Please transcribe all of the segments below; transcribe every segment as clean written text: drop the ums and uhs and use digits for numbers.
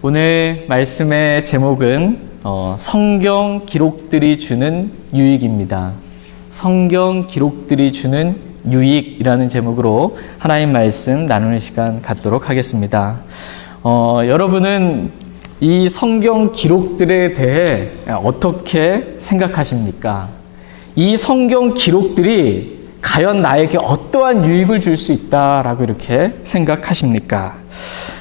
오늘 말씀의 제목은 성경 기록들이 주는 유익입니다. 성경 기록들이 주는 유익이라는 제목으로 하나님 말씀 나누는 시간 갖도록 하겠습니다. 여러분은 이 성경 기록들에 대해 어떻게 생각하십니까? 이 성경 기록들이 과연 나에게 어떠한 유익을 줄 수 있다라고 이렇게 생각하십니까?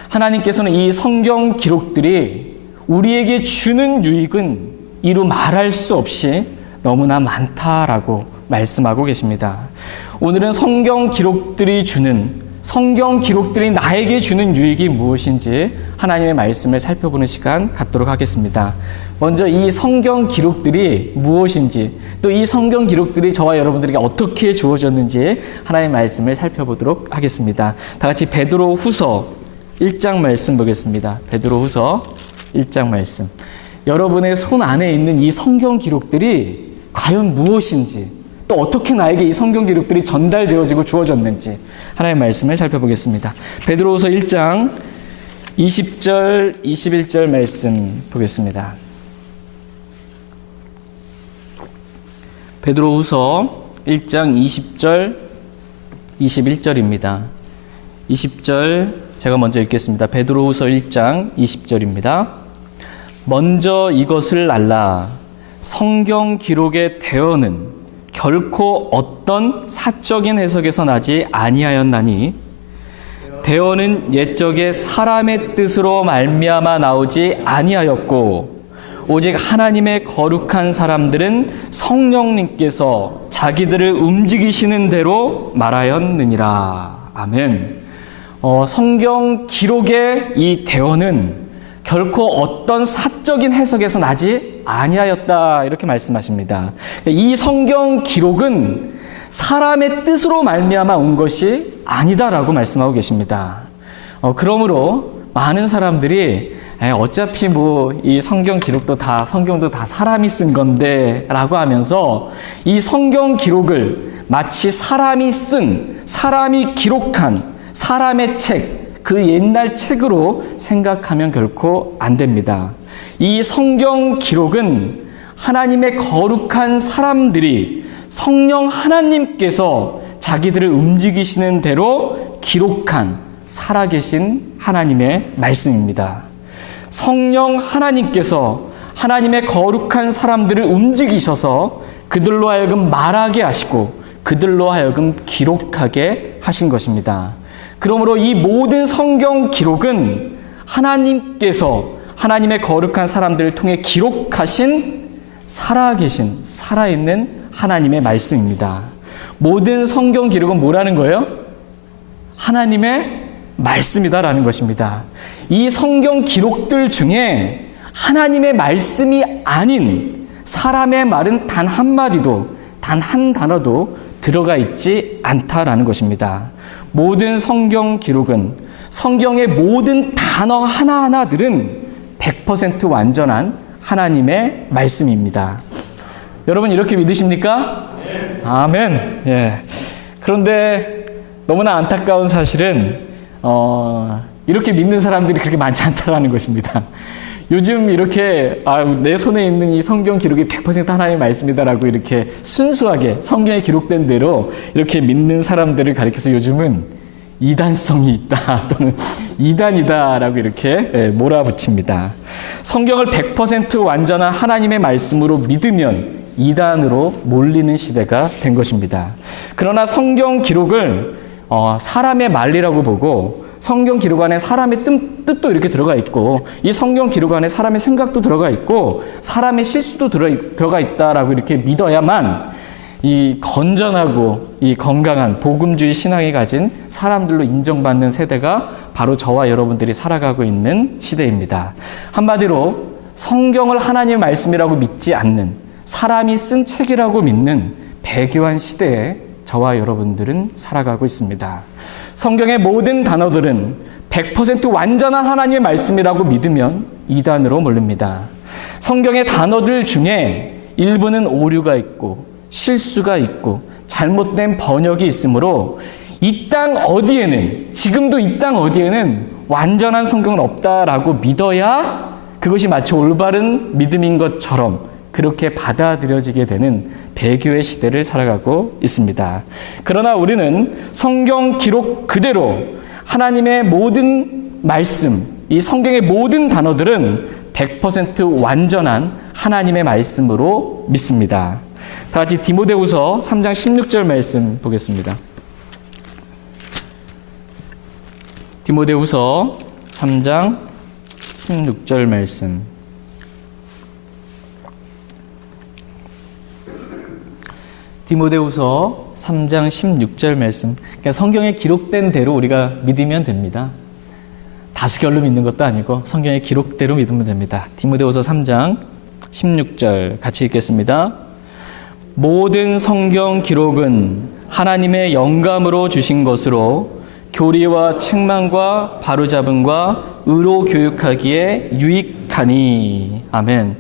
하나님께서는 이 성경 기록들이 우리에게 주는 유익은 이루 말할 수 없이 너무나 많다라고 말씀하고 계십니다. 오늘은 성경 기록들이 나에게 주는 유익이 무엇인지 하나님의 말씀을 살펴보는 시간 갖도록 하겠습니다. 먼저 이 성경 기록들이 무엇인지, 또 이 성경 기록들이 저와 여러분들에게 어떻게 주어졌는지 하나님의 말씀을 살펴보도록 하겠습니다. 다 같이 베드로 후서 1장 말씀 보겠습니다. 베드로 후서 1장 말씀. 여러분의 손 안에 있는 이 성경 기록들이 과연 무엇인지, 또 어떻게 나에게 이 성경 기록들이 전달되어지고 주어졌는지 하나님의 말씀을 살펴보겠습니다. 베드로후서 1장 20절, 21절 말씀 보겠습니다. 베드로후서 1장 20절, 21절입니다. 20절 제가 먼저 읽겠습니다. 베드로후서 1장 20절입니다. 먼저 이것을 알라. 성경 기록의 대언은 결코 어떤 사적인 해석에서 나지 아니하였나니 대언은 옛적에 사람의 뜻으로 말미암아 나오지 아니하였고 오직 하나님의 거룩한 사람들은 성령님께서 자기들을 움직이시는 대로 말하였느니라. 아멘. 성경 기록의 이 대언은 결코 어떤 사적인 해석에서 나지 아니하였다 이렇게 말씀하십니다. 이 성경 기록은 사람의 뜻으로 말미암아 온 것이 아니다라고 말씀하고 계십니다. 그러므로 많은 사람들이 어차피 이 성경 기록도 성경도 다 사람이 쓴 건데 라고 하면서 이 성경 기록을 마치 사람이 기록한 사람의 책, 그 옛날 책으로 생각하면 결코 안 됩니다. 이 성경 기록은 하나님의 거룩한 사람들이 성령 하나님께서 자기들을 움직이시는 대로 기록한 살아계신 하나님의 말씀입니다. 성령 하나님께서 하나님의 거룩한 사람들을 움직이셔서 그들로 하여금 말하게 하시고 그들로 하여금 기록하게 하신 것입니다. 그러므로 이 모든 성경 기록은 하나님께서 하나님의 거룩한 사람들을 통해 기록하신 살아있는 하나님의 말씀입니다. 모든 성경 기록은 뭐라는 거예요? 하나님의 말씀이다라는 것입니다. 이 성경 기록들 중에 하나님의 말씀이 아닌 사람의 말은 단 한마디도, 단 한 단어도 들어가 있지 않다라는 것입니다. 모든 성경 기록은 성경의 모든 단어 하나하나들은 100% 완전한 하나님의 말씀입니다. 여러분 이렇게 믿으십니까? 네. 아멘. 예. 그런데 너무나 안타까운 사실은 이렇게 믿는 사람들이 그렇게 많지 않다라는 것입니다. 요즘 이렇게 내 손에 있는 이 성경 기록이 100% 하나님의 말씀이다라고 이렇게 순수하게 성경에 기록된 대로 이렇게 믿는 사람들을 가리켜서 요즘은 이단성이 있다 또는 이단이다라고 이렇게 몰아붙입니다. 성경을 100% 완전한 하나님의 말씀으로 믿으면 이단으로 몰리는 시대가 된 것입니다. 그러나 성경 기록을 사람의 말이라고 보고 성경 기록 안에 사람의 뜻도 이렇게 들어가 있고 이 성경 기록 안에 사람의 생각도 들어가 있고 사람의 실수도 들어가 있다라고 이렇게 믿어야만 이 건전하고 이 건강한 복음주의 신앙이 가진 사람들로 인정받는 세대가 바로 저와 여러분들이 살아가고 있는 시대입니다. 한마디로 성경을 하나님의 말씀이라고 믿지 않는 사람이 쓴 책이라고 믿는 배교한 시대에 저와 여러분들은 살아가고 있습니다. 성경의 모든 단어들은 100% 완전한 하나님의 말씀이라고 믿으면 이단으로 몰립니다. 성경의 단어들 중에 일부는 오류가 있고 실수가 있고 잘못된 번역이 있으므로 이 땅 어디에는, 지금도 이 땅 어디에는 완전한 성경은 없다라고 믿어야 그것이 마치 올바른 믿음인 것처럼 그렇게 받아들여지게 되는 배교의 시대를 살아가고 있습니다. 그러나 우리는 성경 기록 그대로 하나님의 모든 말씀, 이 성경의 모든 단어들은 100% 완전한 하나님의 말씀으로 믿습니다. 다 같이 디모데후서 3장 16절 말씀 보겠습니다. 디모데후서 3장 16절 말씀. 디모데후서 3장 16절 말씀. 그러니까 성경에 기록된 대로 우리가 믿으면 됩니다. 다수결로 믿는 것도 아니고 성경의 기록대로 믿으면 됩니다. 디모데후서 3장 16절 같이 읽겠습니다. 모든 성경 기록은 하나님의 영감으로 주신 것으로 교리와 책망과 바로잡음과 의로 교육하기에 유익하니. 아멘.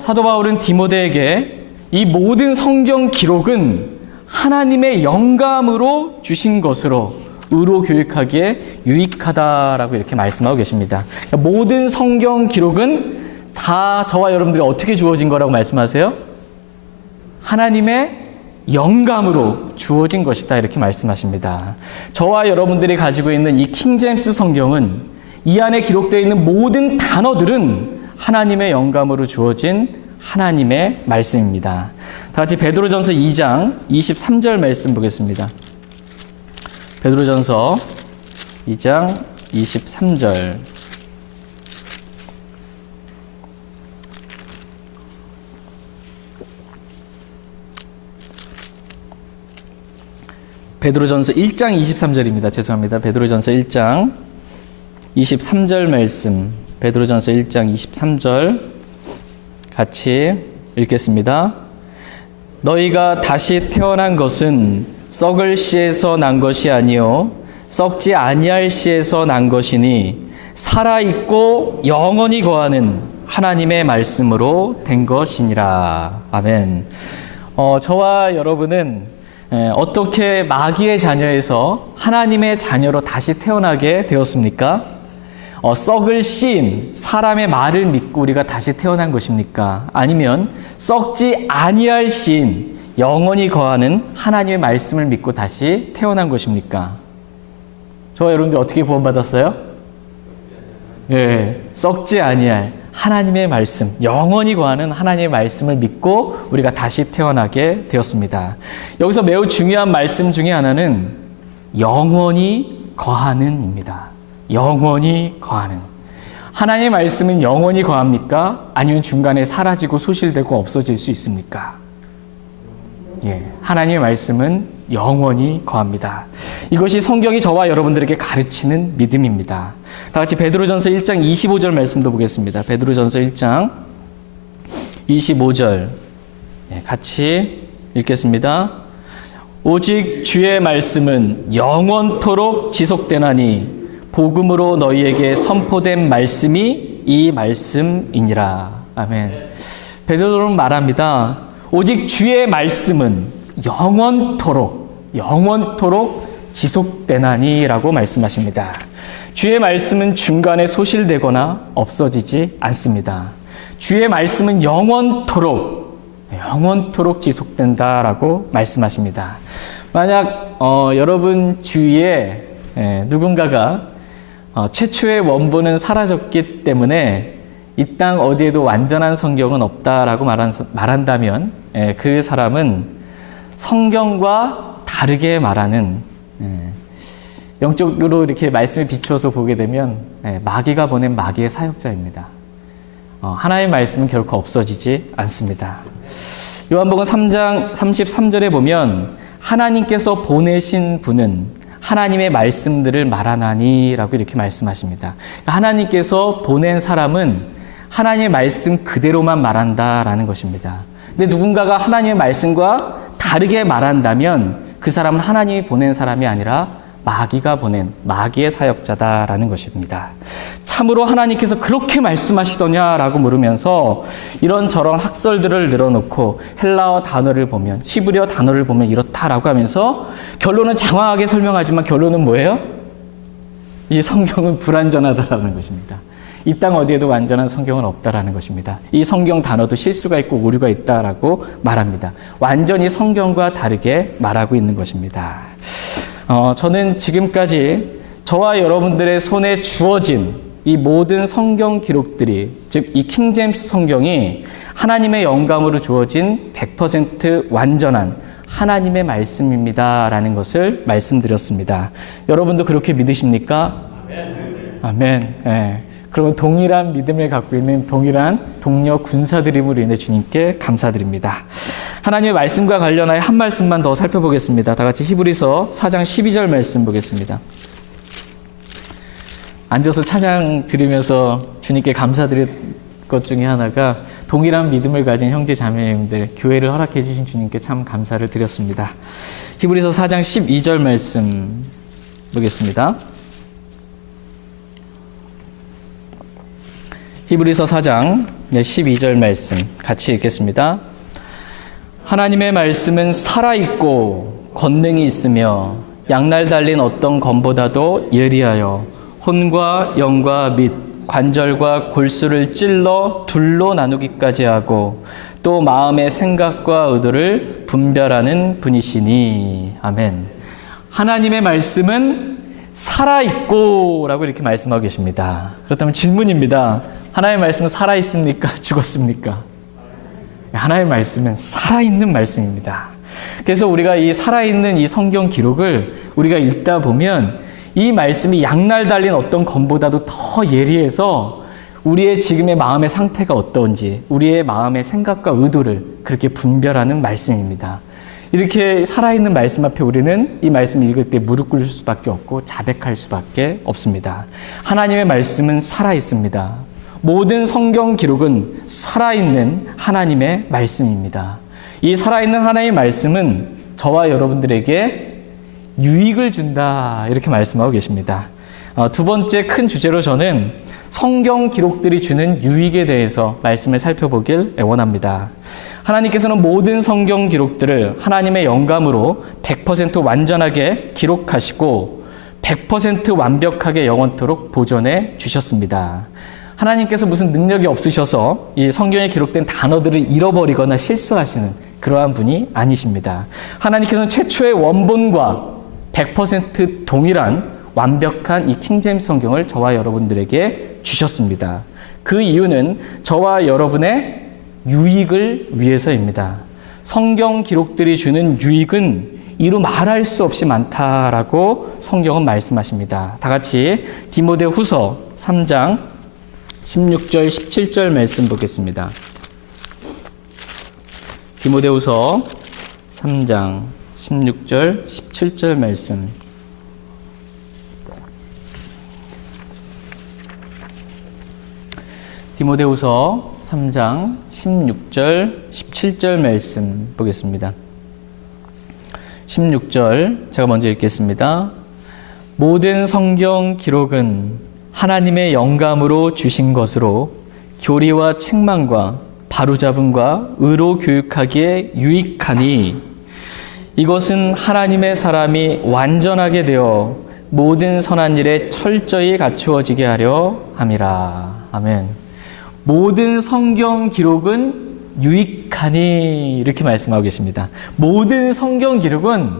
사도 바울은 디모데에게 이 모든 성경 기록은 하나님의 영감으로 주신 것으로 의로 교육하기에 유익하다라고 이렇게 말씀하고 계십니다. 그러니까 모든 성경 기록은 다 저와 여러분들이 어떻게 주어진 거라고 말씀하세요? 하나님의 영감으로 주어진 것이다 이렇게 말씀하십니다. 저와 여러분들이 가지고 있는 이 킹제임스 성경은 이 안에 기록되어 있는 모든 단어들은 하나님의 영감으로 주어진 하나님의 말씀입니다. 다 같이 베드로전서 2장 23절 말씀 보겠습니다. 베드로전서 2장 23절. 베드로전서 1장 23절입니다. 죄송합니다. 베드로전서 1장 23절 말씀. 베드로전서 1장 23절 같이 읽겠습니다. 너희가 다시 태어난 것은 썩을 씨에서 난 것이 아니요 썩지 아니할 씨에서 난 것이니 살아있고 영원히 거하는 하나님의 말씀으로 된 것이니라. 아멘. 저와 여러분은 어떻게 마귀의 자녀에서 하나님의 자녀로 다시 태어나게 되었습니까? 썩을 씬 사람의 말을 믿고 우리가 다시 태어난 것입니까? 아니면 썩지 아니할 씬 영원히 거하는 하나님의 말씀을 믿고 다시 태어난 것입니까? 저와 여러분들 어떻게 구원받았어요? 예, 썩지 아니할 하나님의 말씀, 영원히 거하는 하나님의 말씀을 믿고 우리가 다시 태어나게 되었습니다. 여기서 매우 중요한 말씀 중에 하나는 영원히 거하는입니다. 영원히 거하는. 하나님의 말씀은 영원히 거합니까? 아니면 중간에 사라지고 소실되고 없어질 수 있습니까? 예, 하나님의 말씀은 영원히 거합니다. 이것이 성경이 저와 여러분들에게 가르치는 믿음입니다. 다 같이 베드로전서 1장 25절 말씀도 보겠습니다. 베드로전서 1장 25절 같이 읽겠습니다. 오직 주의 말씀은 영원토록 지속되나니 복음으로 너희에게 선포된 말씀이 이 말씀이니라. 아멘. 베드로는 말합니다. 오직 주의 말씀은 영원토록 지속되나니라고 말씀하십니다. 주의 말씀은 중간에 소실되거나 없어지지 않습니다. 주의 말씀은 영원토록 지속된다라고 말씀하십니다. 만약 여러분 주위에 누군가가 최초의 원본은 사라졌기 때문에 이 땅 어디에도 완전한 성경은 없다라고 말한다면 그 사람은 성경과 다르게 말하는 영적으로 이렇게 말씀에 비추어서 보게 되면 마귀가 보낸 마귀의 사역자입니다. 하나님의 말씀은 결코 없어지지 않습니다. 요한복음 3장 33절에 보면 하나님께서 보내신 분은 하나님의 말씀들을 말하나니 라고 이렇게 말씀하십니다. 하나님께서 보낸 사람은 하나님의 말씀 그대로만 말한다라는 것입니다. 근데 누군가가 하나님의 말씀과 다르게 말한다면 그 사람은 하나님이 보낸 사람이 아니라 마귀가 보낸 마귀의 사역자다라는 것입니다. 참으로 하나님께서 그렇게 말씀하시더냐라고 물으면서 이런저런 학설들을 늘어놓고 헬라어 단어를 보면 히브리어 단어를 보면 이렇다라고 하면서 결론은 장황하게 설명하지만 결론은 뭐예요? 이 성경은 불완전하다라는 것입니다. 이 땅 어디에도 완전한 성경은 없다라는 것입니다. 이 성경 단어도 실수가 있고 오류가 있다라고 말합니다. 완전히 성경과 다르게 말하고 있는 것입니다. 저는 지금까지 저와 여러분들의 손에 주어진 이 모든 성경 기록들이, 즉 이 킹제임스 성경이 하나님의 영감으로 주어진 100% 완전한 하나님의 말씀입니다라는 것을 말씀드렸습니다. 여러분도 그렇게 믿으십니까? 아멘. 네. 그러면 동일한 믿음을 갖고 있는 동일한 동료 군사들임으로 인해 주님께 감사드립니다. 하나님의 말씀과 관련하여 한 말씀만 더 살펴보겠습니다. 다 같이 히브리서 4장 12절 말씀 보겠습니다. 앉아서 찬양 드리면서 주님께 감사드릴 것 중에 하나가 동일한 믿음을 가진 형제 자매님들, 교회를 허락해 주신 주님께 참 감사를 드렸습니다. 히브리서 4장 12절 말씀 보겠습니다. 히브리서 4장 12절 말씀 같이 읽겠습니다. 하나님의 말씀은 살아있고 권능이 있으며 양날 달린 어떤 검보다도 예리하여 혼과 영과 및 관절과 골수를 찔러 둘로 나누기까지 하고 또 마음의 생각과 의도를 분별하는 분이시니. 아멘. 하나님의 말씀은 살아있고 라고 이렇게 말씀하고 계십니다. 그렇다면 질문입니다. 하나님의 말씀은 살아있습니까? 죽었습니까? 하나님의 말씀은 살아있는 말씀입니다. 그래서 우리가 이 살아있는 이 성경 기록을 우리가 읽다 보면 이 말씀이 양날 달린 어떤 검보다도 더 예리해서 우리의 지금의 마음의 상태가 어떤지, 우리의 마음의 생각과 의도를 그렇게 분별하는 말씀입니다. 이렇게 살아있는 말씀 앞에 우리는 이 말씀을 읽을 때 무릎 꿇을 수밖에 없고 자백할 수밖에 없습니다. 하나님의 말씀은 살아있습니다. 모든 성경 기록은 살아있는 하나님의 말씀입니다. 이 살아있는 하나님의 말씀은 저와 여러분들에게 유익을 준다 이렇게 말씀하고 계십니다. 두 번째 큰 주제로 저는 성경 기록들이 주는 유익에 대해서 말씀을 살펴보길 원합니다. 하나님께서는 모든 성경 기록들을 하나님의 영감으로 100% 완전하게 기록하시고 100% 완벽하게 영원토록 보존해 주셨습니다. 하나님께서 무슨 능력이 없으셔서 이 성경에 기록된 단어들을 잃어버리거나 실수하시는 그러한 분이 아니십니다. 하나님께서는 최초의 원본과 100% 동일한 완벽한 이 킹제임스 성경을 저와 여러분들에게 주셨습니다. 그 이유는 저와 여러분의 유익을 위해서입니다. 성경 기록들이 주는 유익은 이루 말할 수 없이 많다라고 성경은 말씀하십니다. 다 같이 디모데후서 3장 16절 17절 말씀 보겠습니다. 디모데후서 3장 16절 17절 말씀. 디모데후서 3장 16절 17절 말씀 보겠습니다. 16절 제가 먼저 읽겠습니다. 모든 성경 기록은 하나님의 영감으로 주신 것으로 교리와 책망과 바로잡음과 의로 교육하기에 유익하니 이것은 하나님의 사람이 완전하게 되어 모든 선한 일에 철저히 갖추어지게 하려 함이라. 아멘. 모든 성경 기록은 유익하니 이렇게 말씀하고 계십니다. 모든 성경 기록은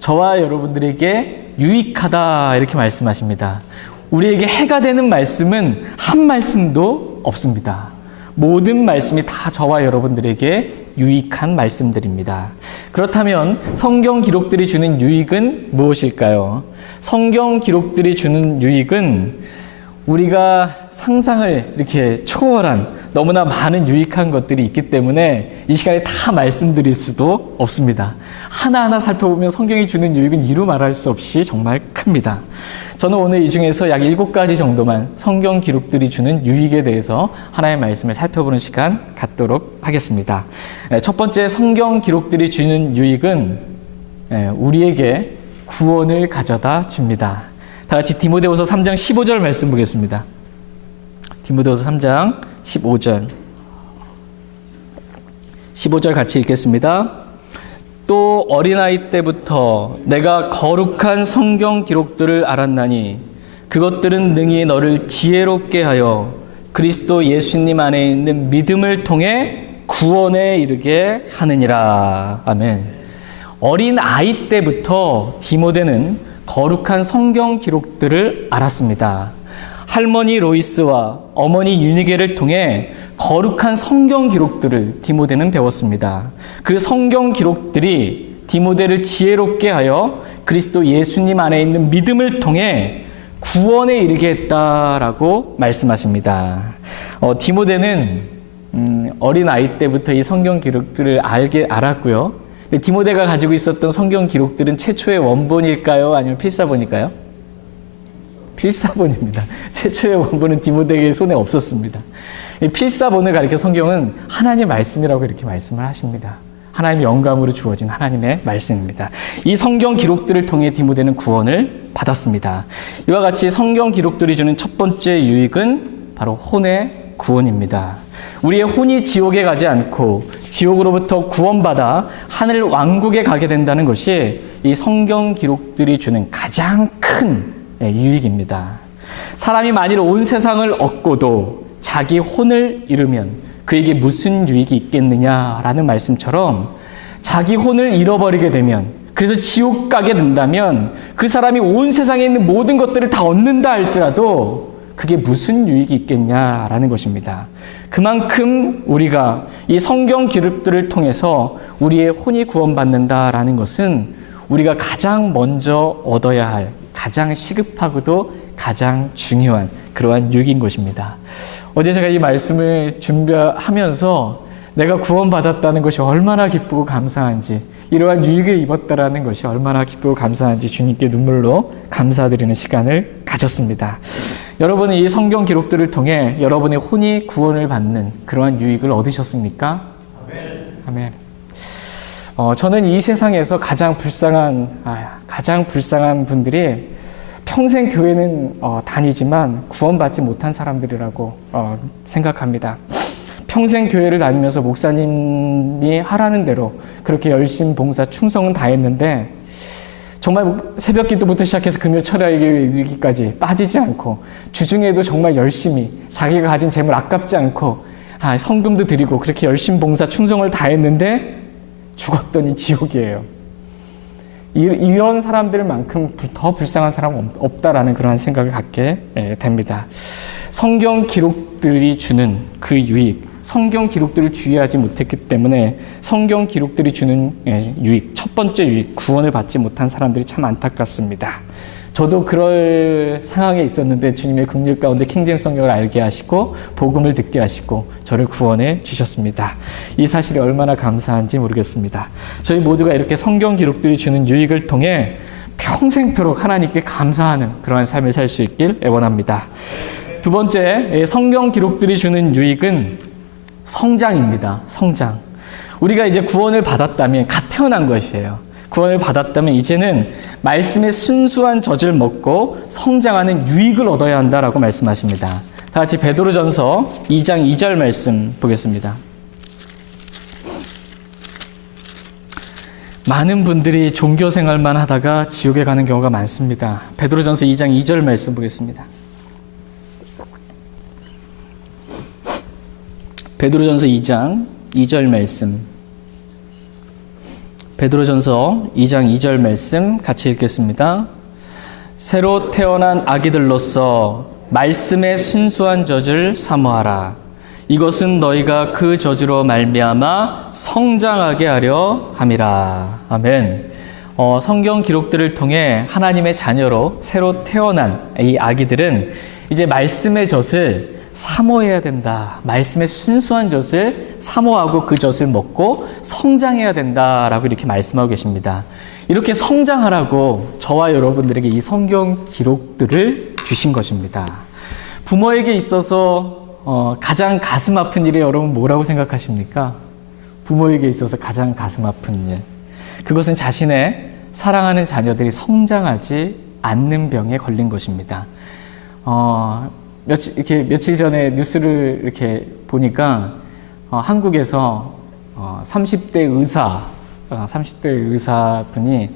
저와 여러분들에게 유익하다 이렇게 말씀하십니다. 우리에게 해가 되는 말씀은 한 말씀도 없습니다. 모든 말씀이 다 저와 여러분들에게 유익한 말씀들입니다. 그렇다면 성경 기록들이 주는 유익은 무엇일까요? 성경 기록들이 주는 유익은 우리가 상상을 이렇게 초월한 너무나 많은 유익한 것들이 있기 때문에 이 시간에 다 말씀드릴 수도 없습니다. 하나하나 살펴보면 성경이 주는 유익은 이루 말할 수 없이 정말 큽니다. 저는 오늘 이 중에서 약 7가지 정도만 성경 기록들이 주는 유익에 대해서 하나의 말씀을 살펴보는 시간 갖도록 하겠습니다. 첫 번째 성경 기록들이 주는 유익은 우리에게 구원을 가져다 줍니다. 다 같이 디모데후서 3장 15절 말씀 보겠습니다. 디모데후서 3장 15절 15절 같이 읽겠습니다. 또 어린아이 때부터 내가 거룩한 성경 기록들을 알았나니 그것들은 능히 너를 지혜롭게 하여 그리스도 예수님 안에 있는 믿음을 통해 구원에 이르게 하느니라. 아멘. 어린 아이 때부터 디모데는 거룩한 성경 기록들을 알았습니다. 할머니 로이스와 어머니 유니게를 통해 거룩한 성경 기록들을 디모데는 배웠습니다. 그 성경 기록들이 디모데를 지혜롭게 하여 그리스도 예수님 안에 있는 믿음을 통해 구원에 이르게 했다라고 말씀하십니다. 디모데는 어린 아이 때부터 이 성경 기록들을 알았고요. 근데 디모데가 가지고 있었던 성경 기록들은 최초의 원본일까요? 아니면 필사본일까요? 필사본입니다. 최초의 원본은 디모데의 손에 없었습니다. 이 필사본을 가리켜 성경은 하나님의 말씀이라고 이렇게 말씀을 하십니다. 하나님의 영감으로 주어진 하나님의 말씀입니다. 이 성경 기록들을 통해 디모데는 구원을 받았습니다. 이와 같이 성경 기록들이 주는 첫 번째 유익은 바로 혼의 구원입니다. 우리의 혼이 지옥에 가지 않고 지옥으로부터 구원받아 하늘 왕국에 가게 된다는 것이 이 성경 기록들이 주는 가장 큰 유익입니다. 사람이 만일 온 세상을 얻고도 자기 혼을 잃으면 그에게 무슨 유익이 있겠느냐라는 말씀처럼 자기 혼을 잃어버리게 되면, 그래서 지옥 가게 된다면 그 사람이 온 세상에 있는 모든 것들을 다 얻는다 할지라도 그게 무슨 유익이 있겠냐라는 것입니다. 그만큼 우리가 이 성경 기록들을 통해서 우리의 혼이 구원받는다라는 것은 우리가 가장 먼저 얻어야 할, 가장 시급하고도 가장 중요한 그러한 유익인 것입니다. 어제 제가 이 말씀을 준비하면서 내가 구원받았다는 것이 얼마나 기쁘고 감사한지, 이러한 유익을 입었다라는 것이 얼마나 기쁘고 감사한지 주님께 눈물로 감사드리는 시간을 가졌습니다. 여러분은 이 성경 기록들을 통해 여러분의 혼이 구원을 받는 그러한 유익을 얻으셨습니까? 아멘. 저는 이 세상에서 가장 불쌍한 분들이 평생 교회는 다니지만 구원받지 못한 사람들이라고 생각합니다. 평생 교회를 다니면서 목사님이 하라는 대로 그렇게 열심 봉사 충성은 다했는데 정말 새벽 기도부터 시작해서 금요 철야에 이르기까지 빠지지 않고 주중에도 정말 열심히 자기가 가진 재물 아깝지 않고 성금도 드리고 그렇게 열심 봉사 충성을 다했는데 죽었더니 지옥이에요. 이런 사람들만큼 더 불쌍한 사람은 없다라는 그런 생각을 갖게 됩니다. 성경 기록들이 주는 그 유익, 성경 기록들을 주의하지 못했기 때문에 성경 기록들이 주는 유익, 첫 번째 유익, 구원을 받지 못한 사람들이 참 안타깝습니다. 저도 그럴 상황에 있었는데 주님의 긍휼 가운데 킹제임스 성경을 알게 하시고 복음을 듣게 하시고 저를 구원해 주셨습니다. 이 사실이 얼마나 감사한지 모르겠습니다. 저희 모두가 이렇게 성경 기록들이 주는 유익을 통해 평생토록 하나님께 감사하는 그러한 삶을 살 수 있길 애원합니다. 두 번째, 성경 기록들이 주는 유익은 성장입니다. 성장. 우리가 이제 구원을 받았다면 갓 태어난 것이에요. 구원을 받았다면 이제는 말씀의 순수한 젖을 먹고 성장하는 유익을 얻어야 한다라고 말씀하십니다. 다 같이 베드로전서 2장 2절 말씀 보겠습니다. 많은 분들이 종교 생활만 하다가 지옥에 가는 경우가 많습니다. 베드로전서 2장 2절 말씀 보겠습니다. 베드로전서 2장 2절 말씀. 베드로전서 2장 2절 말씀 같이 읽겠습니다. 새로 태어난 아기들로서 말씀의 순수한 젖을 사모하라. 이것은 너희가 그 젖으로 말미암아 성장하게 하려 함이라. 아멘. 성경 기록들을 통해 하나님의 자녀로 새로 태어난 이 아기들은 이제 말씀의 젖을 사모해야 된다. 말씀의 순수한 젖을 사모하고 그 젖을 먹고 성장해야 된다라고 이렇게 말씀하고 계십니다. 이렇게 성장하라고 저와 여러분들에게 이 성경 기록들을 주신 것입니다. 부모에게 있어서 가장 가슴 아픈 일이 여러분 뭐라고 생각하십니까? 부모에게 있어서 가장 가슴 아픈 일. 그것은 자신의 사랑하는 자녀들이 성장하지 않는 병에 걸린 것입니다. 며칠 전에 뉴스를 이렇게 보니까 한국에서 30대 의사분이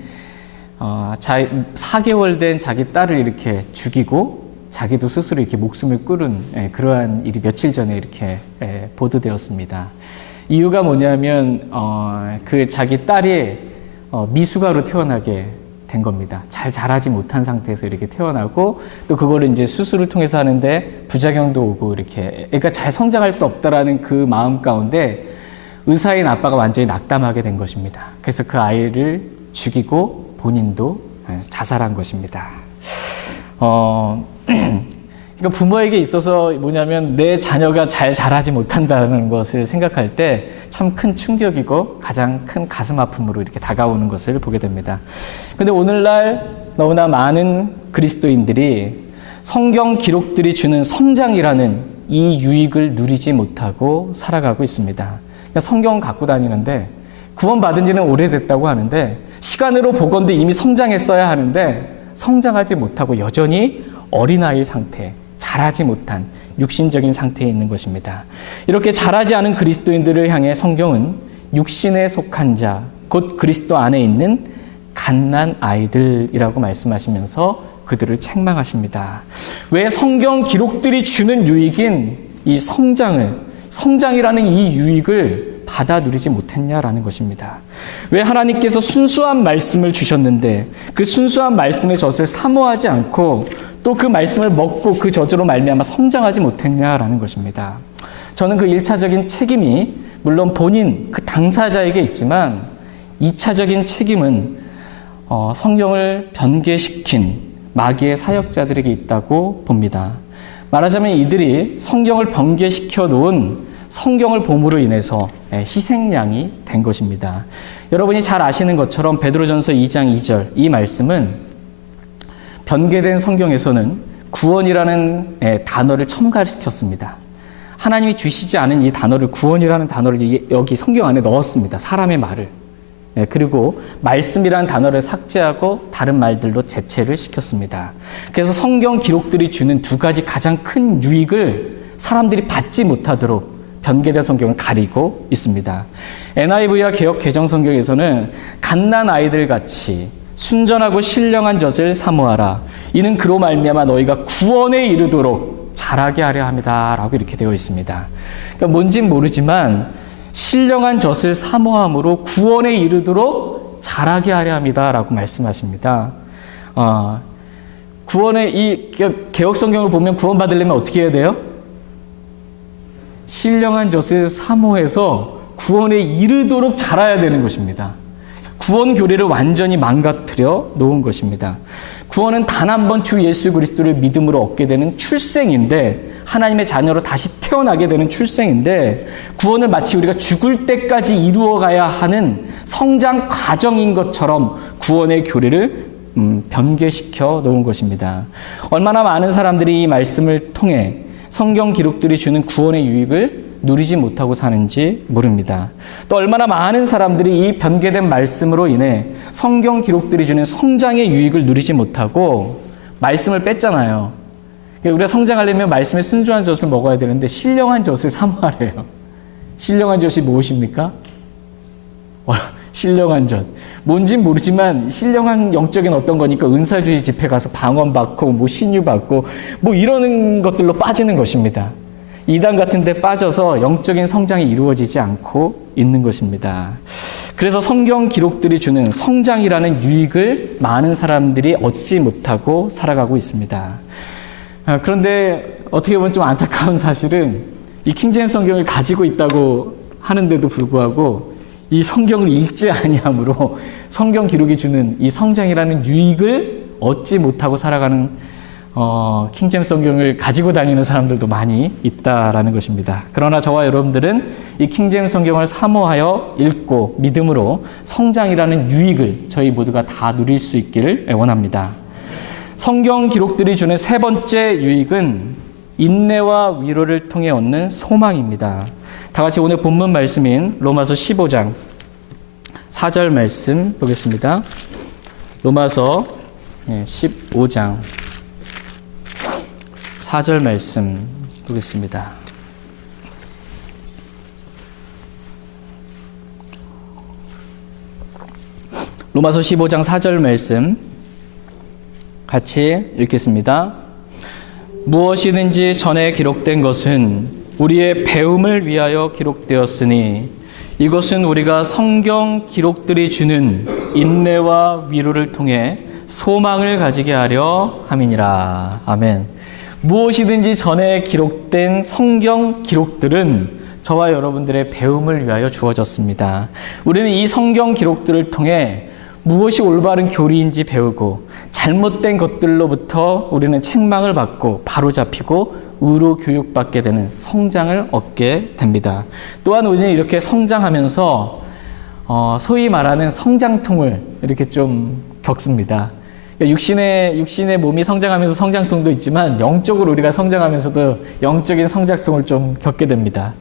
4개월 된 자기 딸을 이렇게 죽이고 자기도 스스로 이렇게 목숨을 끊은 그러한 일이 며칠 전에 이렇게 보도되었습니다. 이유가 뭐냐면 그 자기 딸이 미숙아로 태어나게 된 겁니다. 잘 자라지 못한 상태에서 이렇게 태어나고 또 그거를 이제 수술을 통해서 하는데 부작용도 오고 이렇게 애가 잘 성장할 수 없다라는 그 마음 가운데 의사인 아빠가 완전히 낙담하게 된 것입니다. 그래서 그 아이를 죽이고 본인도 자살한 것입니다. 그러니까 부모에게 있어서 뭐냐면 내 자녀가 잘 자라지 못한다는 것을 생각할 때 참 큰 충격이고 가장 큰 가슴 아픔으로 이렇게 다가오는 것을 보게 됩니다. 근데 오늘날 너무나 많은 그리스도인들이 성경 기록들이 주는 성장이라는 이 유익을 누리지 못하고 살아가고 있습니다. 그러니까 성경 갖고 다니는데 구원받은 지는 오래됐다고 하는데 시간으로 보건대 이미 성장했어야 하는데 성장하지 못하고 여전히 어린아이 상태, 자라지 못한 육신적인 상태에 있는 것입니다. 이렇게 자라지 않은 그리스도인들을 향해 성경은 육신에 속한 자, 곧 그리스도 안에 있는 갓난 아이들이라고 말씀하시면서 그들을 책망하십니다. 왜 성경 기록들이 주는 유익인 이 성장이라는 이 유익을 받아 누리지 못했냐라는 것입니다. 왜 하나님께서 순수한 말씀을 주셨는데 그 순수한 말씀의 젖을 사모하지 않고 또 그 말씀을 먹고 그 젖으로 말미암아 성장하지 못했냐라는 것입니다. 저는 그 1차적인 책임이 물론 본인 그 당사자에게 있지만 2차적인 책임은 성경을 변개시킨 마귀의 사역자들에게 있다고 봅니다. 말하자면 이들이 성경을 변개시켜 놓은 성경을 봄으로 인해서 희생양이 된 것입니다. 여러분이 잘 아시는 것처럼 베드로전서 2장 2절 이 말씀은 변개된 성경에서는 구원이라는 단어를 첨가시켰습니다. 하나님이 주시지 않은 이 단어를 구원이라는 단어를 여기 성경 안에 넣었습니다. 사람의 말을. 그리고 말씀이라는 단어를 삭제하고 다른 말들로 대체를 시켰습니다. 그래서 성경 기록들이 주는 두 가지 가장 큰 유익을 사람들이 받지 못하도록 변개된 성경을 가리고 있습니다. NIV와 개역 개정 성경에서는 갓난 아이들 같이 순전하고 신령한 젖을 사모하라. 이는 그로 말미암아 너희가 구원에 이르도록 자라게 하려 함이다라고 이렇게 되어 있습니다. 그러니까 뭔진 모르지만 신령한 젖을 사모함으로 구원에 이르도록 자라게 하려 합니다라고 말씀하십니다. 구원의 이 개역 성경을 보면 구원 받으려면 어떻게 해야 돼요? 신령한 젖을 사모해서 구원에 이르도록 자라야 되는 것입니다. 구원 교리를 완전히 망가뜨려 놓은 것입니다. 구원은 단 한 번 주 예수 그리스도를 믿음으로 얻게 되는 출생인데 하나님의 자녀로 다시 태어나게 되는 출생인데 구원을 마치 우리가 죽을 때까지 이루어가야 하는 성장 과정인 것처럼 구원의 교리를 변개시켜 놓은 것입니다. 얼마나 많은 사람들이 이 말씀을 통해 성경 기록들이 주는 구원의 유익을 누리지 못하고 사는지 모릅니다. 또 얼마나 많은 사람들이 이 변개된 말씀으로 인해 성경 기록들이 주는 성장의 유익을 누리지 못하고 말씀을 뺐잖아요. 우리가 성장하려면 말씀에 순수한 젖을 먹어야 되는데 신령한 젖을 사모하래요. 신령한 젖이 무엇입니까? 신령한 젖. 뭔진 모르지만 신령한 영적인 어떤 거니까 은사주의 집회 가서 방언받고 신유 받고 이러는 것들로 빠지는 것입니다. 이단 같은 데 빠져서 영적인 성장이 이루어지지 않고 있는 것입니다. 그래서 성경 기록들이 주는 성장이라는 유익을 많은 사람들이 얻지 못하고 살아가고 있습니다. 그런데 어떻게 보면 좀 안타까운 사실은 이 킹제임스 성경을 가지고 있다고 하는데도 불구하고 이 성경을 읽지 아니함으로 성경 기록이 주는 이 성장이라는 유익을 얻지 못하고 살아가는 킹제임스 성경을 가지고 다니는 사람들도 많이 있다라는 것입니다. 그러나 저와 여러분들은 이 킹제임스 성경을 사모하여 읽고 믿음으로 성장이라는 유익을 저희 모두가 다 누릴 수 있기를 원합니다. 성경 기록들이 주는 세 번째 유익은 인내와 위로를 통해 얻는 소망입니다. 다 같이 오늘 본문 말씀인 로마서 15장 4절 말씀 보겠습니다. 로마서 15장 4절 말씀 보겠습니다. 로마서 15장 4절 말씀 같이 읽겠습니다. 무엇이든지 전에 기록된 것은 우리의 배움을 위하여 기록되었으니 이것은 우리가 성경 기록들이 주는 인내와 위로를 통해 소망을 가지게 하려 함이니라. 아멘. 무엇이든지 전에 기록된 성경 기록들은 저와 여러분들의 배움을 위하여 주어졌습니다. 우리는 이 성경 기록들을 통해 무엇이 올바른 교리인지 배우고 잘못된 것들로부터 우리는 책망을 받고 바로잡히고 의로 교육받게 되는 성장을 얻게 됩니다. 또한 우리는 이렇게 성장하면서 소위 말하는 성장통을 이렇게 좀 겪습니다. 육신의 몸이 성장하면서 성장통도 있지만 영적으로 우리가 성장하면서도 영적인 성장통을 좀 겪게 됩니다.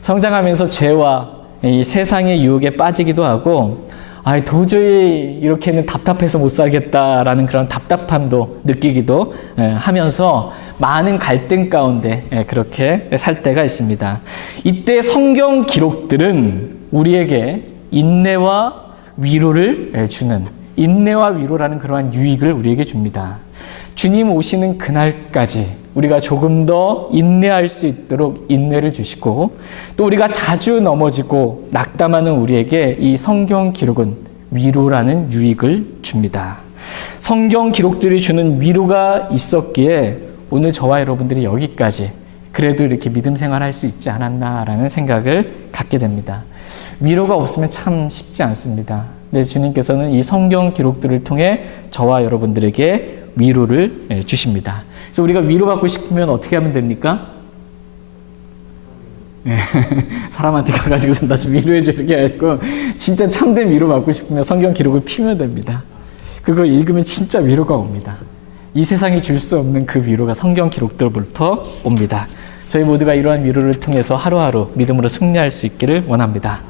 성장하면서 죄와 이 세상의 유혹에 빠지기도 하고 도저히 이렇게는 답답해서 못 살겠다라는 그런 답답함도 느끼기도 하면서 많은 갈등 가운데 그렇게 살 때가 있습니다. 이때 성경 기록들은 우리에게 인내와 위로를 주는, 인내와 위로라는 그러한 유익을 우리에게 줍니다. 주님 오시는 그날까지 우리가 조금 더 인내할 수 있도록 인내를 주시고, 또 우리가 자주 넘어지고 낙담하는 우리에게 이 성경 기록은 위로라는 유익을 줍니다. 성경 기록들이 주는 위로가 있었기에 오늘 저와 여러분들이 여기까지 그래도 이렇게 믿음 생활할 수 있지 않았나라는 생각을 갖게 됩니다. 위로가 없으면 참 쉽지 않습니다. 네, 주님께서는 이 성경 기록들을 통해 저와 여러분들에게 위로를 주십니다. 그래서 우리가 위로받고 싶으면 어떻게 하면 됩니까? 네. 사람한테 가가지고서 나 좀 위로해줘 이렇게 하고, 진짜 참된 위로받고 싶으면 성경 기록을 피우면 됩니다. 그걸 읽으면 진짜 위로가 옵니다. 이 세상이 줄 수 없는 그 위로가 성경 기록들로부터 옵니다. 저희 모두가 이러한 위로를 통해서 하루하루 믿음으로 승리할 수 있기를 원합니다.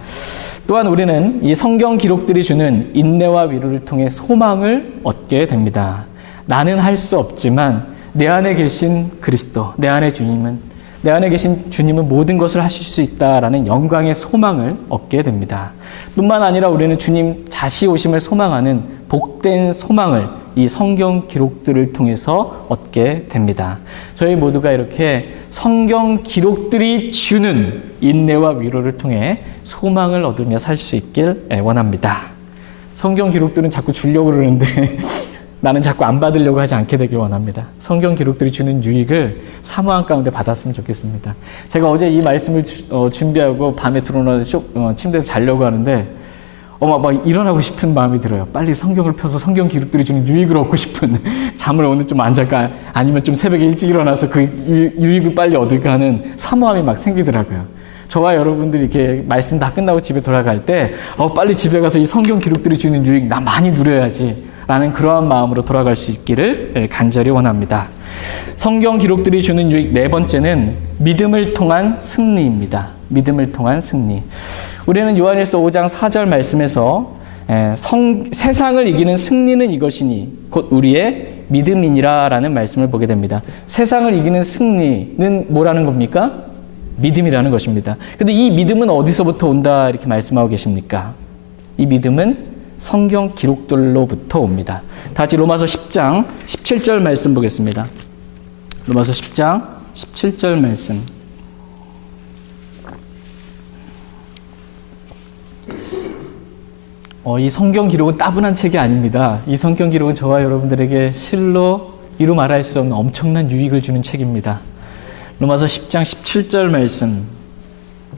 또한 우리는 이 성경 기록들이 주는 인내와 위로를 통해 소망을 얻게 됩니다. 나는 할 수 없지만 내 안에 계신 그리스도, 내 안에 계신 주님은 모든 것을 하실 수 있다라는 영광의 소망을 얻게 됩니다. 뿐만 아니라 우리는 주님 다시 오심을 소망하는 복된 소망을 이 성경 기록들을 통해서 얻게 됩니다. 저희 모두가 이렇게 성경 기록들이 주는 인내와 위로를 통해 소망을 얻으며 살 수 있길 원합니다. 성경 기록들은 자꾸 주려고 그러는데 나는 자꾸 안 받으려고 하지 않게 되길 원합니다. 성경 기록들이 주는 유익을 사모한 가운데 받았으면 좋겠습니다. 제가 어제 이 말씀을 준비하고 밤에 들어오면서 침대에서 자려고 하는데 막 일어나고 싶은 마음이 들어요. 빨리 성경을 펴서 성경 기록들이 주는 유익을 얻고 싶은, 잠을 오늘 좀 안 잘까, 아니면 좀 새벽에 일찍 일어나서 그 유익을 빨리 얻을까 하는 사모함이 막 생기더라고요. 저와 여러분들이 이렇게 말씀 다 끝나고 집에 돌아갈 때 빨리 집에 가서 이 성경 기록들이 주는 유익 나 많이 누려야지 라는 그러한 마음으로 돌아갈 수 있기를 간절히 원합니다. 성경 기록들이 주는 유익 네 번째는 믿음을 통한 승리입니다. 믿음을 통한 승리. 우리는 요한일서 5장 4절 말씀에서 세상을 이기는 승리는 이것이니 곧 우리의 믿음이니라 라는 말씀을 보게 됩니다. 세상을 이기는 승리는 뭐라는 겁니까? 믿음이라는 것입니다. 근데 이 믿음은 어디서부터 온다 이렇게 말씀하고 계십니까? 이 믿음은 성경 기록들로부터 옵니다. 다 같이 로마서 10장 17절 말씀 보겠습니다. 로마서 10장 17절 말씀. 이 성경 기록은 따분한 책이 아닙니다. 이 성경 기록은 저와 여러분들에게 실로 이루 말할 수 없는 엄청난 유익을 주는 책입니다. 로마서 10장 17절 말씀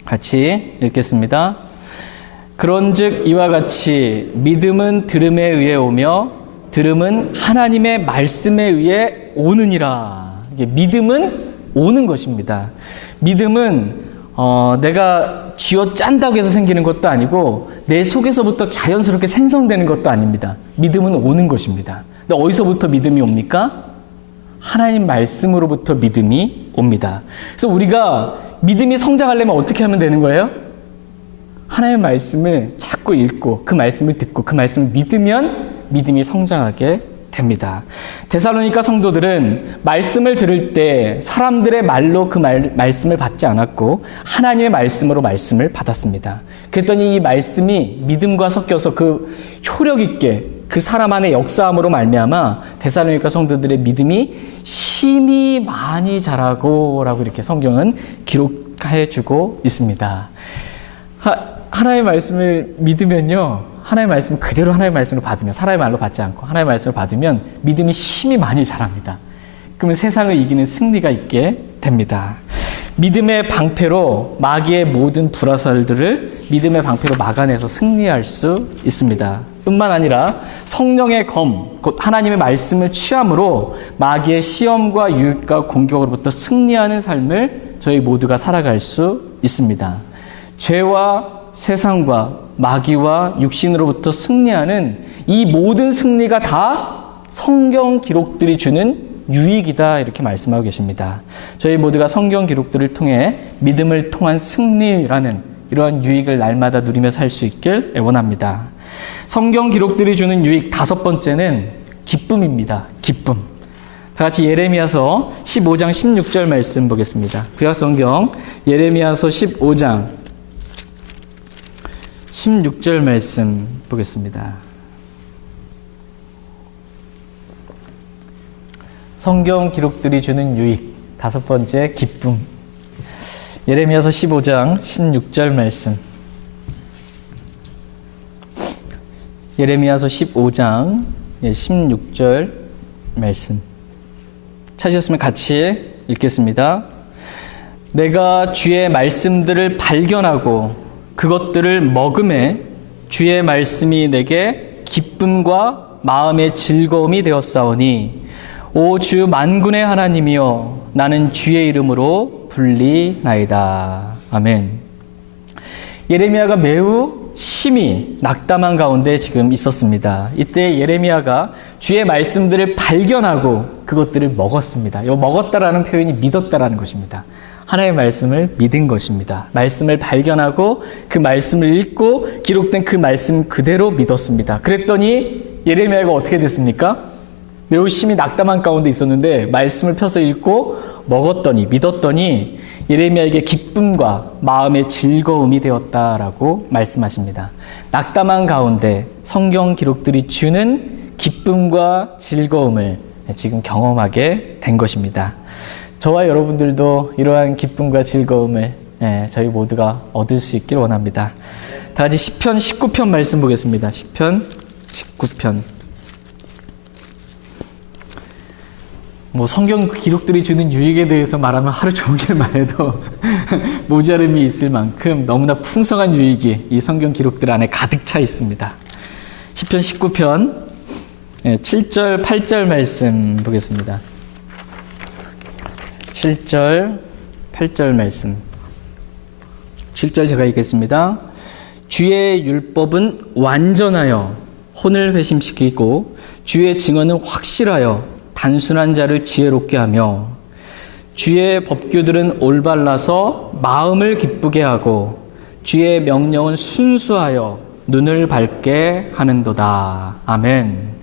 같이 읽겠습니다. 그런즉 이와 같이 믿음은 들음에 의해 오며 들음은 하나님의 말씀에 의해 오느니라. 이게 믿음은 오는 것입니다. 믿음은 내가 쥐어 짠다고 해서 생기는 것도 아니고 내 속에서부터 자연스럽게 생성되는 것도 아닙니다. 믿음은 오는 것입니다. 근데 어디서부터 믿음이 옵니까? 하나님 말씀으로부터 믿음이 옵니다. 그래서 우리가 믿음이 성장하려면 어떻게 하면 되는 거예요? 하나님의 말씀을 자꾸 읽고 그 말씀을 듣고 그 말씀을 믿으면 믿음이 성장하게 됩니다. 데살로니가 성도들은 말씀을 들을 때 사람들의 말로 그 말씀을 받지 않았고 하나님의 말씀으로 말씀을 받았습니다. 그랬더니 이 말씀이 믿음과 섞여서 그 효력 있게 그 사람 안에 역사함으로 말미암아 데살로니가 성도들의 믿음이 심히 많이 자라고 라고 이렇게 성경은 기록해 주고 있습니다. 하나님의 말씀을 믿으면요, 하나님의 말씀 그대로 하나님의 말씀을 받으면, 사람의 말로 받지 않고 하나님의 말씀을 받으면 믿음이 심히 많이 자랍니다. 그러면 세상을 이기는 승리가 있게 됩니다. 믿음의 방패로 마귀의 모든 불화살들을 믿음의 방패로 막아내서 승리할 수 있습니다. 뿐만 아니라 성령의 검, 곧 하나님의 말씀을 취함으로 마귀의 시험과 유혹과 공격으로부터 승리하는 삶을 저희 모두가 살아갈 수 있습니다. 죄와 세상과 마귀와 육신으로부터 승리하는 이 모든 승리가 다 성경 기록들이 주는 유익이다, 이렇게 말씀하고 계십니다. 저희 모두가 성경 기록들을 통해 믿음을 통한 승리라는 이러한 유익을 날마다 누리며 살 수 있길 원합니다. 성경 기록들이 주는 유익 다섯 번째는 기쁨입니다. 기쁨. 다 같이 예레미야서 15장 16절 말씀 보겠습니다. 구약성경 예레미야서 15장 16절 말씀 보겠습니다. 성경 기록들이 주는 유익 다섯 번째, 기쁨. 예레미야서 15장 16절 말씀. 예레미야서 15장 16절 말씀. 찾으셨으면 같이 읽겠습니다. 내가 주의 말씀들을 발견하고 그것들을 먹음에 주의 말씀이 내게 기쁨과 마음의 즐거움이 되었사오니 오 주 만군의 하나님이여 나는 주의 이름으로 불리나이다. 아멘. 예레미야가 매우 심히 낙담한 가운데 지금 있었습니다. 이때 예레미야가 주의 말씀들을 발견하고 그것들을 먹었습니다. 이 먹었다라는 표현이 믿었다라는 것입니다. 하나님의 말씀을 믿은 것입니다. 말씀을 발견하고 그 말씀을 읽고 기록된 그 말씀 그대로 믿었습니다. 그랬더니 예레미야가 어떻게 됐습니까? 매우 심히 낙담한 가운데 있었는데 말씀을 펴서 읽고 먹었더니, 믿었더니 예레미야에게 기쁨과 마음의 즐거움이 되었다라고 말씀하십니다. 낙담한 가운데 성경 기록들이 주는 기쁨과 즐거움을 지금 경험하게 된 것입니다. 저와 여러분들도 이러한 기쁨과 즐거움을 저희 모두가 얻을 수 있길 원합니다. 다 같이 시편 19편 말씀 보겠습니다. 시편 19편. 성경 기록들이 주는 유익에 대해서 말하면 하루 종일 말해도 모자름이 있을 만큼 너무나 풍성한 유익이 이 성경 기록들 안에 가득 차 있습니다. 시편 19편 7절, 8절 말씀 보겠습니다. 7절, 8절 말씀. 7절 제가 읽겠습니다. 주의 율법은 완전하여 혼을 회심시키고 주의 증언은 확실하여 단순한 자를 지혜롭게 하며 주의 법규들은 올발라서 마음을 기쁘게 하고 주의 명령은 순수하여 눈을 밝게 하는도다. 아멘.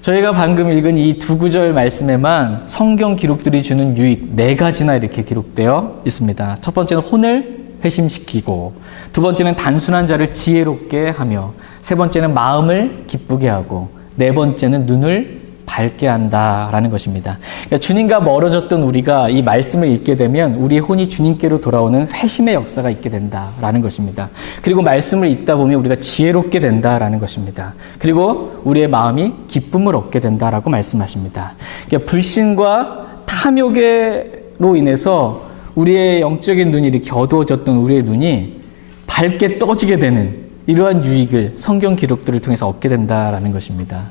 저희가 방금 읽은 이 두 구절 말씀에만 성경 기록들이 주는 유익 4가지나 이렇게 기록되어 있습니다. 첫 번째는 혼을 회심시키고, 두 번째는 단순한 자를 지혜롭게 하며, 세 번째는 마음을 기쁘게 하고, 네 번째는 눈을 밝게 한다라는 것입니다. 그러니까 주님과 멀어졌던 우리가 이 말씀을 읽게 되면 우리의 혼이 주님께로 돌아오는 회심의 역사가 있게 된다라는 것입니다. 그리고 말씀을 읽다 보면 우리가 지혜롭게 된다라는 것입니다. 그리고 우리의 마음이 기쁨을 얻게 된다라고 말씀하십니다. 그러니까 불신과 탐욕으로 인해서 우리의 영적인 눈이 이렇게 어두워졌던 우리의 눈이 밝게 떠지게 되는 이러한 유익을 성경 기록들을 통해서 얻게 된다라는 것입니다.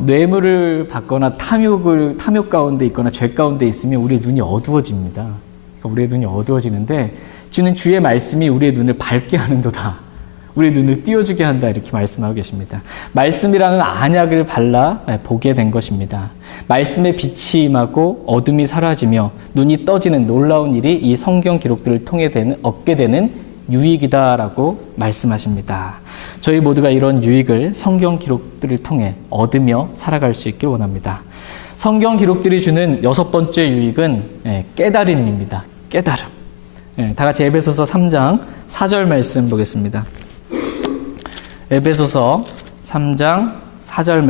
뇌물을 받거나 탐욕 가운데 있거나 죄 가운데 있으면 우리의 눈이 어두워집니다. 그러니까 우리의 눈이 어두워지는데 주는 주의 말씀이 우리의 눈을 밝게 하는도다. 우리의 눈을 띄워주게 한다. 이렇게 말씀하고 계십니다. 말씀이라는 안약을 발라 보게 된 것입니다. 말씀의 빛이 임하고 어둠이 사라지며 눈이 떠지는 놀라운 일이 이 성경 기록들을 통해 얻게 되는 유익이다라고 말씀하십니다. 저희 모두가 이런 유익을 성경 기록들을 통해 얻으며 살아갈 수 있길 원합니다. 성경 기록들이 주는 6번째 유익은 깨달음입니다. 깨달음. 다 같이 에베소서 3장 4절 말씀 보겠습니다. 에베소서 3장 4절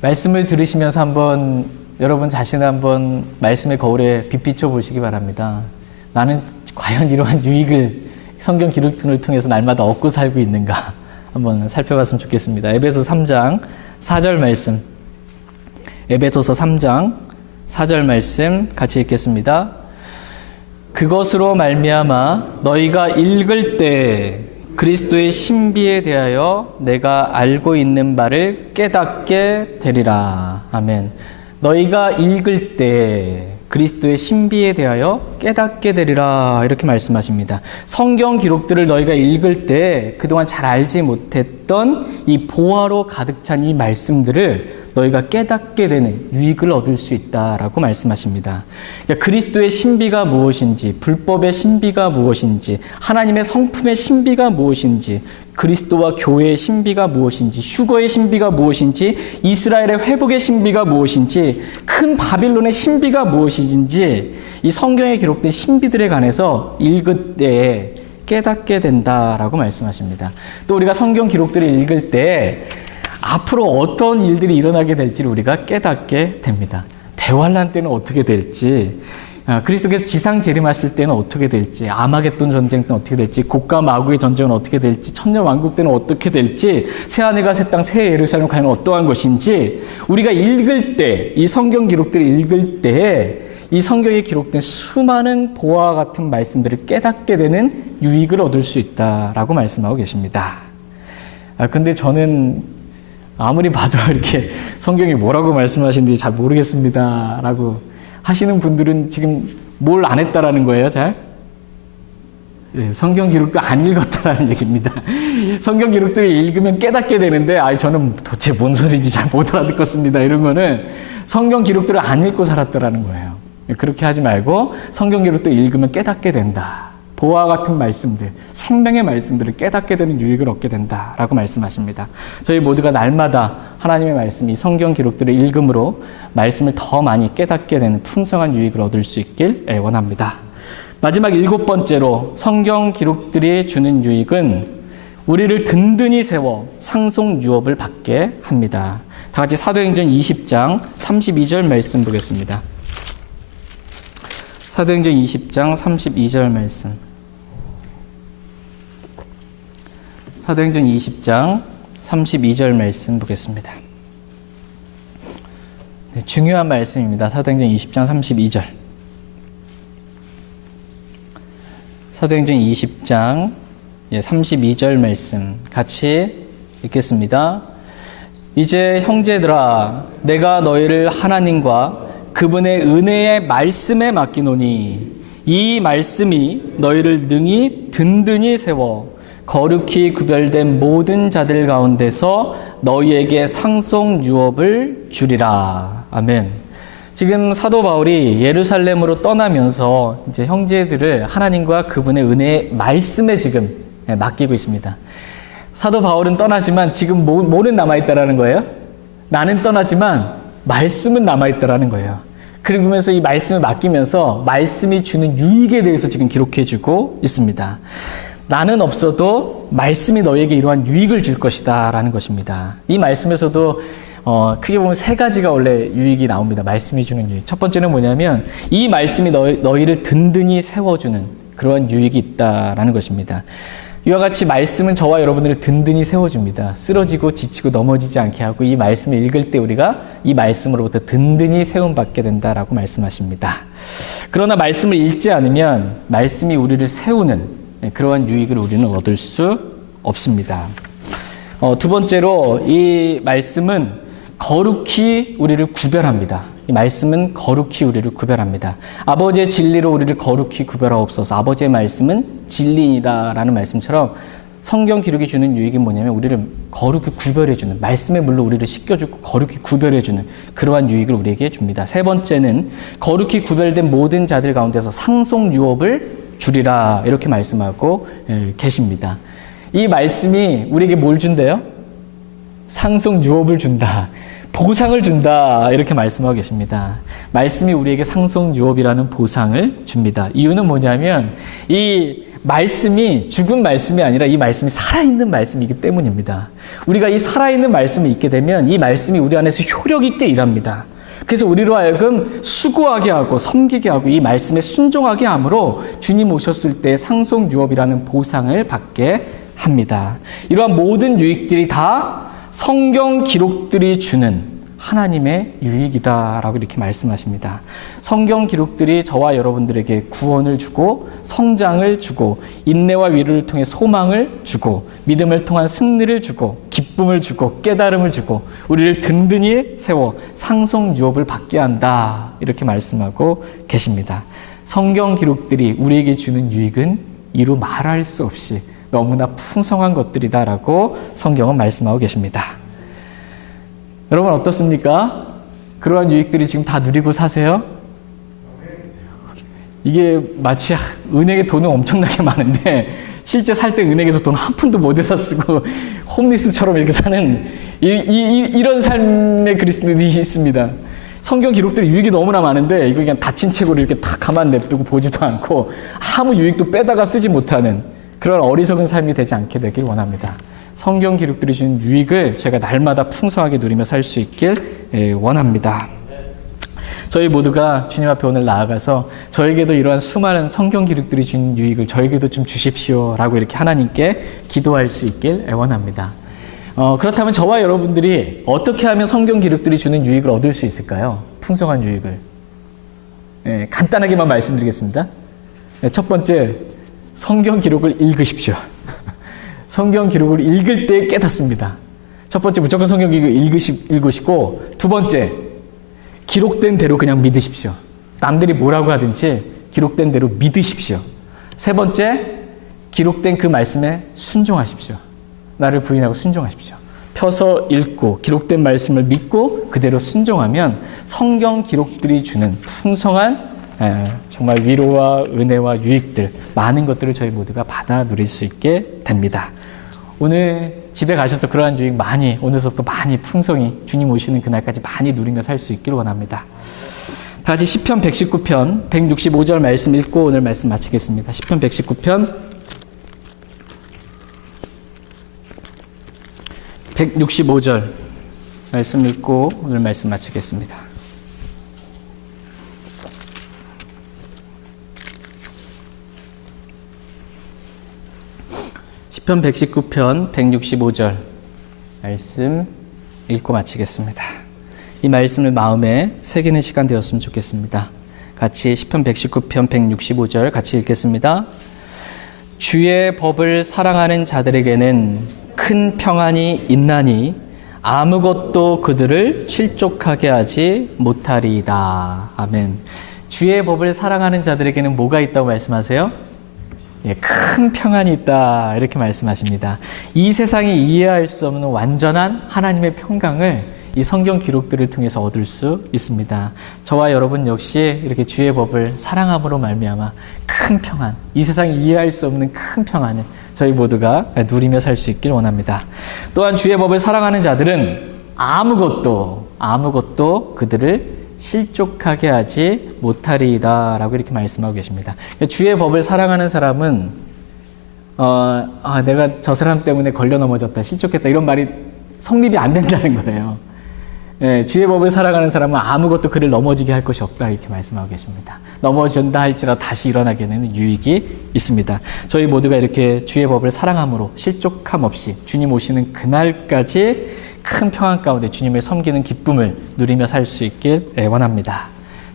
말씀을 들으시면서 한번 여러분 자신을 한번 말씀의 거울에 빛비춰 보시기 바랍니다. 나는 과연 이러한 유익을 성경 기록들을 통해서 날마다 얻고 살고 있는가 한번 살펴봤으면 좋겠습니다. 에베소 3장 4절 말씀. 에베소서 3장 4절 말씀 같이 읽겠습니다. 그것으로 말미암아 너희가 읽을 때 그리스도의 신비에 대하여 내가 알고 있는 바를 깨닫게 되리라. 아멘. 너희가 읽을 때 그리스도의 신비에 대하여 깨닫게 되리라. 이렇게 말씀하십니다. 성경 기록들을 너희가 읽을 때 그동안 잘 알지 못했던 이 보화로 가득 찬 이 말씀들을 너희가 깨닫게 되는 유익을 얻을 수 있다라고 말씀하십니다. 그러니까 그리스도의 신비가 무엇인지, 불법의 신비가 무엇인지, 하나님의 성품의 신비가 무엇인지, 그리스도와 교회의 신비가 무엇인지, 휴거의 신비가 무엇인지, 이스라엘의 회복의 신비가 무엇인지, 큰 바빌론의 신비가 무엇인지, 이 성경에 기록된 신비들에 관해서 읽을 때에 깨닫게 된다라고 말씀하십니다. 또 우리가 성경 기록들을 읽을 때 앞으로 어떤 일들이 일어나게 될지를 우리가 깨닫게 됩니다. 대환란 때는 어떻게 될지, 그리스도께서 지상 재림하실 때는 어떻게 될지, 아마겟돈 전쟁 때는 어떻게 될지, 곡과 마구의 전쟁은 어떻게 될지, 천년왕국 때는 어떻게 될지, 새하늘과 새 땅, 새 예루살렘 과연 어떠한 것인지 우리가 읽을 때, 이 성경 기록들을 읽을 때 이 성경에 기록된 수많은 보화와 같은 말씀들을 깨닫게 되는 유익을 얻을 수 있다라고 말씀하고 계십니다. 근데 저는 아무리 봐도 이렇게 성경이 뭐라고 말씀하시는지 잘 모르겠습니다 라고 하시는 분들은 지금 뭘 안 했다라는 거예요, 잘? 성경 기록도 안 읽었다라는 얘기입니다. 성경 기록들을 읽으면 깨닫게 되는데, 저는 도대체 뭔 소리인지 잘 못 알아듣겠습니다. 이런 거는 성경 기록들을 안 읽고 살았다라는 거예요. 그렇게 하지 말고 성경 기록도 읽으면 깨닫게 된다. 보화 같은 말씀들, 생명의 말씀들을 깨닫게 되는 유익을 얻게 된다라고 말씀하십니다. 저희 모두가 날마다 하나님의 말씀, 이 성경 기록들을 읽음으로 말씀을 더 많이 깨닫게 되는 풍성한 유익을 얻을 수 있길 원합니다. 마지막 7번째로 성경 기록들이 주는 유익은 우리를 든든히 세워 상속 유업을 받게 합니다. 다 같이 사도행전 20장 32절 말씀 보겠습니다. 사도행전 20장 32절 말씀. 사도행전 20장 32절 말씀 보겠습니다. 네, 중요한 말씀입니다. 사도행전 20장 32절. 사도행전 20장 32절 말씀 같이 읽겠습니다. 이제 형제들아, 내가 너희를 하나님과 그분의 은혜의 말씀에 맡기노니 이 말씀이 너희를 능히 든든히 세워 거룩히 구별된 모든 자들 가운데서 너희에게 상속 유업을 주리라. 아멘. 지금 사도 바울이 예루살렘으로 떠나면서 이제 형제들을 하나님과 그분의 은혜의 말씀에 지금 맡기고 있습니다. 사도 바울은 떠나지만 지금 뭐는 남아있다라는 거예요? 나는 떠나지만 말씀은 남아있다라는 거예요. 그러면서 이 말씀을 맡기면서 말씀이 주는 유익에 대해서 지금 기록해주고 있습니다. 나는 없어도 말씀이 너에게 이러한 유익을 줄 것이다 라는 것입니다. 이 말씀에서도 크게 보면 3가지가 원래 유익이 나옵니다. 말씀이 주는 유익. 첫 번째는 뭐냐면 이 말씀이 너희를 든든히 세워주는 그러한 유익이 있다라는 것입니다. 이와 같이 말씀은 저와 여러분들을 든든히 세워줍니다. 쓰러지고 지치고 넘어지지 않게 하고 이 말씀을 읽을 때 우리가 이 말씀으로부터 든든히 세움받게 된다라고 말씀하십니다. 그러나 말씀을 읽지 않으면 말씀이 우리를 세우는 그러한 유익을 우리는 얻을 수 없습니다. 두 번째로 이 말씀은 거룩히 우리를 구별합니다. 이 말씀은 거룩히 우리를 구별합니다. 아버지의 진리로 우리를 거룩히 구별하옵소서. 아버지의 말씀은 진리이다라는 말씀처럼 성경 기록이 주는 유익이 뭐냐면 우리를 거룩히 구별해주는, 말씀의 물로 우리를 씻겨주고 거룩히 구별해주는 그러한 유익을 우리에게 줍니다. 세 번째는 거룩히 구별된 모든 자들 가운데서 상속 유업을 주리라 이렇게 말씀하고 계십니다. 이 말씀이 우리에게 뭘 준대요? 상속 유업을 준다. 보상을 준다 이렇게 말씀하고 계십니다. 말씀이 우리에게 상속 유업이라는 보상을 줍니다. 이유는 뭐냐면 이 말씀이 죽은 말씀이 아니라 이 말씀이 살아있는 말씀이기 때문입니다. 우리가 이 살아있는 말씀을 읽게 되면 이 말씀이 우리 안에서 효력 있게 일합니다. 그래서 우리로 하여금 수고하게 하고 섬기게 하고 이 말씀에 순종하게 함으로 주님 오셨을 때 상속 유업이라는 보상을 받게 합니다. 이러한 모든 유익들이 다 성경 기록들이 주는 하나님의 유익이다라고 이렇게 말씀하십니다. 성경 기록들이 저와 여러분들에게 구원을 주고 성장을 주고 인내와 위로를 통해 소망을 주고 믿음을 통한 승리를 주고 기쁨을 주고 깨달음을 주고 우리를 든든히 세워 상속 유업을 받게 한다 이렇게 말씀하고 계십니다. 성경 기록들이 우리에게 주는 유익은 이루 말할 수 없이 너무나 풍성한 것들이다라고 성경은 말씀하고 계십니다. 여러분 어떻습니까? 그러한 유익들이 지금 다 누리고 사세요? 이게 마치 은행에 돈은 엄청나게 많은데 실제 살 때 은행에서 돈 한 푼도 못 내서 쓰고 홈리스처럼 이렇게 사는 이런 삶의 그리스도인이 있습니다. 성경 기록들이 유익이 너무나 많은데 이거 그냥 닫힌 책으로 이렇게 다 가만 냅두고 보지도 않고 아무 유익도 빼다가 쓰지 못하는 그런 어리석은 삶이 되지 않게 되길 원합니다. 성경 기록들이 주는 유익을 제가 날마다 풍성하게 누리며 살 수 있길 원합니다. 저희 모두가 주님 앞에 오늘 나아가서 저에게도 이러한 수많은 성경 기록들이 주는 유익을 저에게도 좀 주십시오라고 이렇게 하나님께 기도할 수 있길 원합니다. 그렇다면 저와 여러분들이 어떻게 하면 성경 기록들이 주는 유익을 얻을 수 있을까요? 풍성한 유익을. 간단하게만 말씀드리겠습니다. 첫 번째, 성경 기록을 읽으십시오. 성경 기록을 읽을 때 깨닫습니다. 첫 번째, 무조건 성경 기록을 읽으시고, 두 번째, 기록된 대로 그냥 믿으십시오. 남들이 뭐라고 하든지 기록된 대로 믿으십시오. 세 번째, 기록된 그 말씀에 순종하십시오. 나를 부인하고 순종하십시오. 펴서 읽고 기록된 말씀을 믿고 그대로 순종하면 성경 기록들이 주는 풍성한 정말 위로와 은혜와 유익들, 많은 것들을 저희 모두가 받아 누릴 수 있게 됩니다. 오늘 집에 가셔서 그러한 유익 많이, 오늘부터 많이 풍성히 주님 오시는 그날까지 많이 누리며 살 수 있기를 원합니다. 다 같이 시편 119편 165절 말씀 읽고 오늘 말씀 마치겠습니다. 시편 119편 165절 말씀 읽고 오늘 말씀 마치겠습니다. 시편 119편 165절 말씀 읽고 마치겠습니다. 이 말씀을 마음에 새기는 시간 되었으면 좋겠습니다. 같이 시편 119편 165절 같이 읽겠습니다. 주의 법을 사랑하는 자들에게는 큰 평안이 있나니 아무것도 그들을 실족하게 하지 못하리이다. 아멘. 주의 법을 사랑하는 자들에게는 뭐가 있다고 말씀하세요? 큰 평안이 있다 이렇게 말씀하십니다. 이 세상이 이해할 수 없는 완전한 하나님의 평강을 이 성경 기록들을 통해서 얻을 수 있습니다. 저와 여러분 역시 이렇게 주의 법을 사랑함으로 말미암아 큰 평안, 이 세상이 이해할 수 없는 큰 평안을 저희 모두가 누리며 살 수 있길 원합니다. 또한 주의 법을 사랑하는 자들은 아무것도 그들을 실족하게 하지 못하리이다 라고 이렇게 말씀하고 계십니다. 주의 법을 사랑하는 사람은 내가 저 사람 때문에 걸려 넘어졌다, 실족했다 이런 말이 성립이 안 된다는 거예요. 주의 법을 사랑하는 사람은 아무것도 그를 넘어지게 할 것이 없다 이렇게 말씀하고 계십니다. 넘어진다 할지라도 다시 일어나게 되는 유익이 있습니다. 저희 모두가 이렇게 주의 법을 사랑함으로 실족함 없이 주님 오시는 그날까지 큰 평안 가운데 주님을 섬기는 기쁨을 누리며 살 수 있길 원합니다.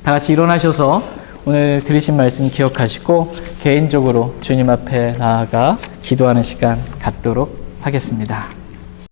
다 같이 일어나셔서 오늘 들으신 말씀 기억하시고 개인적으로 주님 앞에 나아가 기도하는 시간 갖도록 하겠습니다.